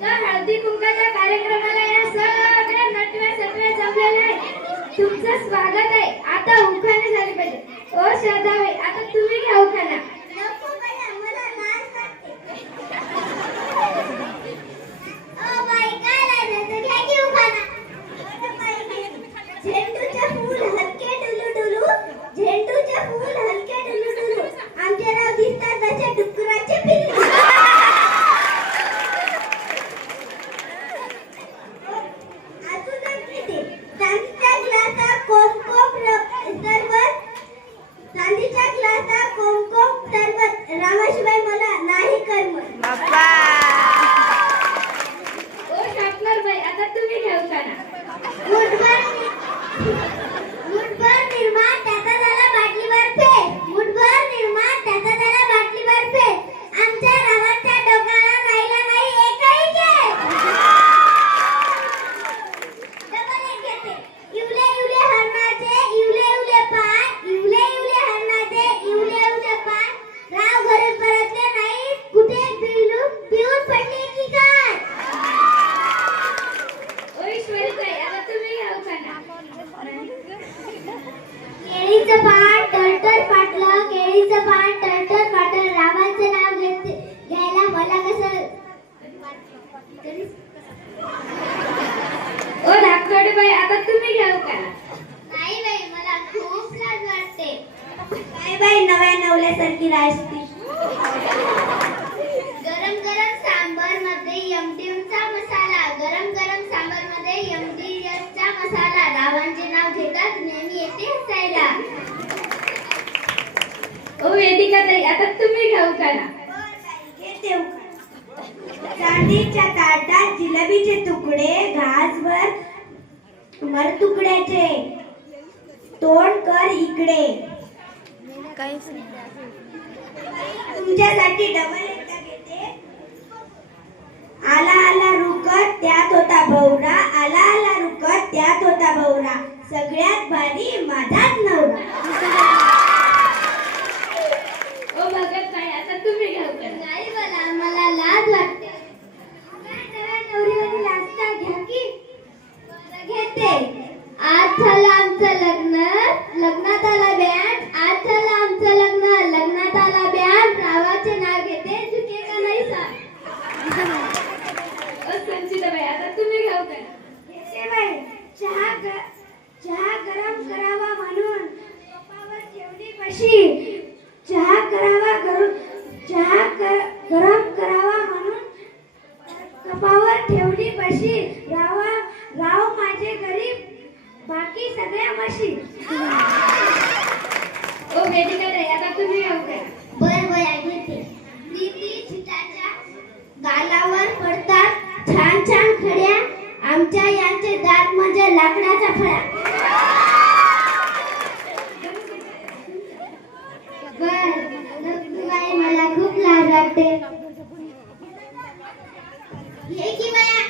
तर हळदी कुंकाच्या कार्यक्रमाला या सगळ्या नटव्या सटव्या जमलेल्या आहे. तुमचं स्वागत आहे. आता उखाणे झाले पाहिजे. ओ श्रद्धाबाई, आता तुम्ही घ्या उखाणा. नको बाया, मला लाज वाटते. ओ बाई, काय लाजायचं? घ्या की उखाणा. अरे बाई, झेंडूचे फूल हलके डुलू डुलू, झेंडूचे फूल हलके डुलू डुलू, आमचे नाव दिसतात जसे डुकराचे पिल्लू. अजून एक किती? चांदीच्या ग्लासा कोमकोम सरबत, चांदीच्या ग्लासा कोमकोम सरबत, रामाशिवाय मला नाही करमत. ओ शापनर बाई, आता तुम्ही घ्या उखाणा. मुठभर निर्मा त्याचा झाला बाटलीवर फेस, मुठभर निर्मा त्याचा झाला बाटलीवर फेस, आमच्या रावांच्या डोक्याला राहिला नाही एकही केस. डबल एक घेते. इवले इवले हरणाचे इवले इवले पाय, इवले इवले हरणाचे इवले इवले पाय, राव घरी परतले नाही, कुठे पिऊन पडले की काय. ओ ईश्वरी बाई, आता तुम्ही घ्या उखाणा. केळीचं पान टरटर फाटलं, केळीचं पान टरटर फाटलं, रामाचं नाव घ्यायला मला कसं. ओ धाकटोडे बाई, आता तुम्ही घ्या उखाणा. नाही बाई, मला खूप लाज वाटते. काय बाई नव्या नवल्यासारखी राजती. गरम गरम सांबर मध्ये यमटीचा मसाला, गरम गरम सांबर मध्ये यमटीचा मसाला, रावांचे नाव घेतात नेहमी येते हसायला. ओ वेदिका ताई, आता तुम्ही घ्या उखाणा. चांदीच्या ताटात जिलेबीचे तुकडे, घासभर मर तुकड्याचे, तोंड कर इकडे. तुमच्यासाठी डबल एकदा घेते. आला आला रुकत त्यात होता भवरा, आला आला रुकत त्यात होता भवरा, सगळ्यात भारी माझाच नवरा. ओ भगत ताई, आता तुम्ही घ्या उखाणा. नाही मला लाज वाटते. नव्या नवरीवाली लाजता घ्या की. घेते. आज झालं आमचं लग्न, लग्नात आला बँड, आज झालं आमचं लग्न, लग्नात आला बँड, रावाचे नाव घेते, झुके का नाही सा. ओ संचिता बाई, आता तुम्ही घ्या उखाणा. घेते बाई. चहा गरम करावा म्हणून कपावर ठेवली बशी, चहा गरम करावा म्हणून कपावर ठेवली बशी, राव माझे गरीब, बाकी सगळ्या म्हशी. ओ वेदिका ताई, आता तुम्ही घ्या उखाणा. बर घेते. प्रीती चिताच्या गालावर पडतात छान छान खड्या, आमच्या यांचे दात म्हणजे लाकडाच्या फळ्या. बाई मला खूप लाज वाटते. हे की बाया.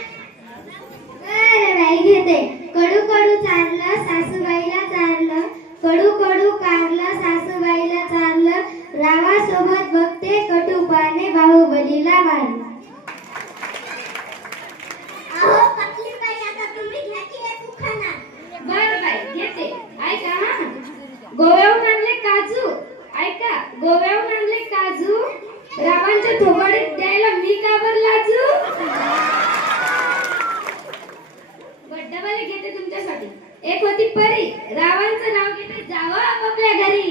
बरं बाई घेते. कडू कडू चारलं सासूबाईला चारलं, कडू कडू कारलं सासूबाईला चारलं, रावासोबत बघते कटुपाने बाहुबलीला मारलं. अहो पतली बाई, आता तुम्ही घ्या की एक उखाणा. बरं बाई, घेते. ऐका हा. गोव्याहून आणले काजू, ऐका, गोव्याहून आणले काजू, रावांच्या थोबाडीत द्यायला मी का बर लाजू. डबल घेते तुमच्यासाठी. एक होती परी, रावांचं नाव घेते जावं आपापल्या घरी.